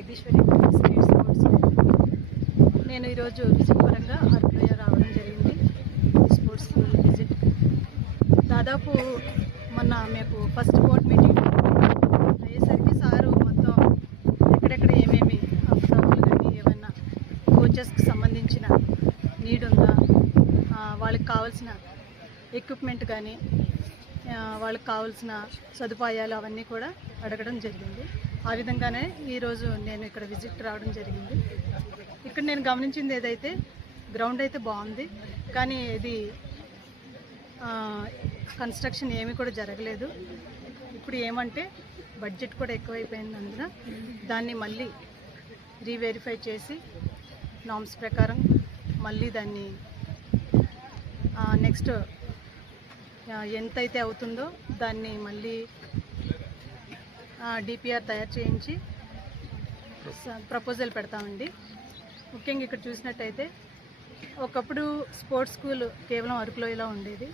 Jagadeeswari state sports నేను ఈరోజు visit పరంగా ఆర్పిఐ రావడం జరిగింది. Sports visit. దాదాపు మొన్న మీకు ఫస్ట్ బోర్డ్ మీటింగ్ అయ్యేసరికి సారు మొత్తం ఎక్కడెక్కడ ఏమేమి అవసరాలు కానీ ఏమన్నా కోచెస్కి సంబంధించిన నీడ్ ఉందా? వాళ్ళకి కావాల్సిన ఎక్విప్మెంట్ కానీ వాళ్ళకి కావాల్సిన సదుపాయాలు అవన్నీ కూడా అడగడం జరిగింది. ఆ విధంగానే ఈరోజు నేను ఇక్కడ విజిట్ రావడం జరిగింది. ఇక్కడ నేను గమనించింది ఏదైతే గ్రౌండ్ అయితే బాగుంది కానీ ఇది కన్స్ట్రక్షన్ ఏమీ కూడా జరగలేదు. ఇప్పుడు ఏమంటే బడ్జెట్ కూడా ఎక్కువైపోయినందున దాన్ని మళ్ళీ రీవెరిఫై చేసి నామ్స్ ప్రకారం మళ్ళీ దాన్ని నెక్స్ట్ ఎంతైతే అవుతుందో దాన్ని మళ్ళీ డిపిఆర్ తయారు చేయించి ప్రపోజల్ పెడతామండి. ముఖ్యంగా ఇక్కడ చూసినట్టయితే ఒకప్పుడు స్పోర్ట్స్ స్కూల్ కేవలం అరకులో ఇలా ఉండేది.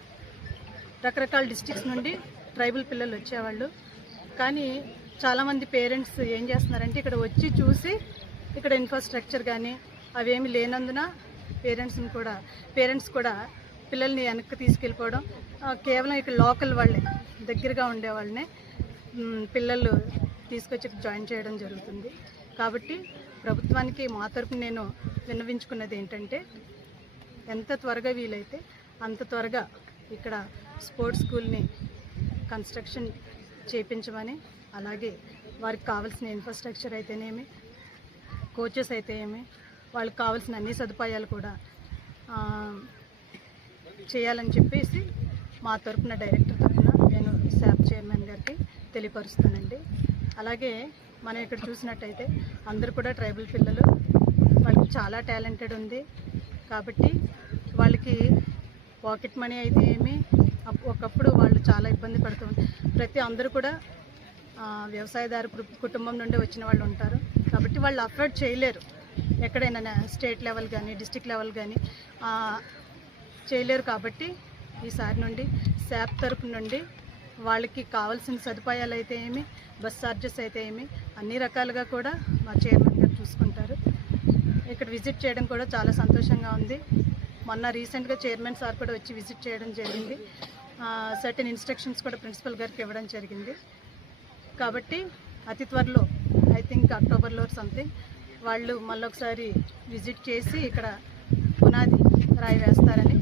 రకరకాల డిస్టిక్స్ నుండి ట్రైబల్ పిల్లలు వచ్చేవాళ్ళు. కానీ చాలామంది పేరెంట్స్ ఏం చేస్తున్నారంటే ఇక్కడ వచ్చి చూసి ఇక్కడ ఇన్ఫ్రాస్ట్రక్చర్ కానీ అవేమి లేనందున పేరెంట్స్ని కూడా పేరెంట్స్ కూడా పిల్లల్ని వెనక్కి తీసుకెళ్ళిపోవడం కేవలం ఇక్కడ లోకల్ వాళ్ళే దగ్గరగా ఉండేవాళ్ళనే పిల్లలు తీసుకొచ్చి జాయిన్ చేయడం జరుగుతుంది. కాబట్టి ప్రభుత్వానికి మా తరపున నేను విన్నవించుకున్నది ఏంటంటే ఎంత త్వరగా వీలైతే అంత త్వరగా ఇక్కడ స్పోర్ట్స్ స్కూల్ని కన్స్ట్రక్షన్ చేయించమని అలాగే వారికి కావాల్సిన ఇన్ఫ్రాస్ట్రక్చర్ అయితేనేమి కోచెస్ అయితే ఏమి వాళ్ళకి కావాల్సిన అన్ని సదుపాయాలు కూడా చేయాలని చెప్పేసి మా తరపున డైరెక్టర్ తరఫున నేను శాప్ చైర్మన్ తెలియపరుస్తానండి అలాగే మనం ఇక్కడ చూసినట్టయితే అందరూ కూడా ట్రైబల్ పిల్లలు వాళ్ళకి చాలా టాలెంటెడ్ ఉంది. కాబట్టి వాళ్ళకి పాకెట్ మనీ అయితే ఏమి ఒకప్పుడు వాళ్ళు చాలా ఇబ్బంది పడుతుంది ప్రతి అందరూ కూడా వ్యవసాయదారు కుటుంబం నుండి వచ్చిన వాళ్ళు ఉంటారు. కాబట్టి వాళ్ళు అఫోర్డ్ చేయలేరు. ఎక్కడైనా స్టేట్ లెవెల్ కానీ డిస్టిక్ లెవెల్ కానీ చేయలేరు కాబట్టి ఈసారి నుండి శాప్ తరపు నుండి వాళ్ళకి కావాల్సిన సదుపాయాలు అయితే ఏమి బస్ ఛార్జెస్ అయితే ఏమి అన్ని రకాలుగా కూడా మా చైర్మన్ గారు చూసుకుంటారు. ఇక్కడ విజిట్ చేయడం కూడా చాలా సంతోషంగా ఉంది. మొన్న రీసెంట్గా చైర్మన్ సార్ కూడా వచ్చి విజిట్ చేయడం జరిగింది. సర్టెన్ ఇన్స్ట్రక్షన్స్ కూడా ప్రిన్సిపల్ గారికి ఇవ్వడం జరిగింది. కాబట్టి అతి త్వరలో ఐ థింక్ అక్టోబర్లో సంథింగ్ వాళ్ళు మళ్ళొకసారి విజిట్ చేసి ఇక్కడ పునాది రాయి వేస్తారని